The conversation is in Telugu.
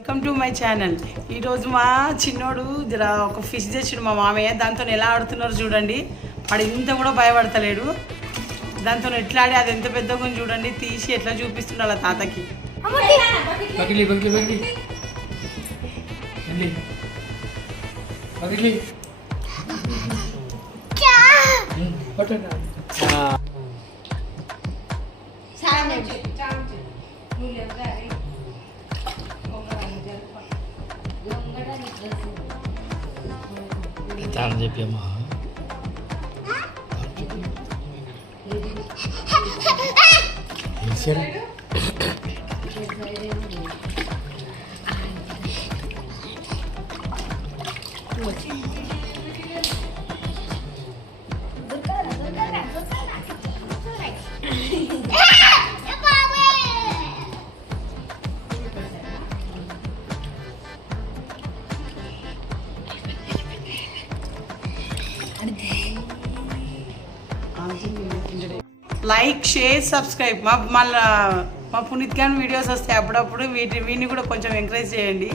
Welcome to my channel. ఈరోజు మా చిన్నోడు ఒక ఫిష్ తెచ్చిండు మా మామయ్య. దాంతో ఎలా ఆడుతున్నారు చూడండి. వాడు ఇంత కూడా భయపడతలేడు. దాంతో ఎట్లా ఆడి అది ఎంత పెద్దగా ఉంది చూడండి. తీసి ఎట్లా చూపిస్తున్నాడు ఆ తాతకి. Jangan jadi mah. Insir. Like, share, subscribe. మళ్ళీ మా పునీత్ గారి వీడియోస్ వస్తాయి అప్పుడప్పుడు. వీటిని కూడా కొంచెం ఎంకరేజ్ చేయండి.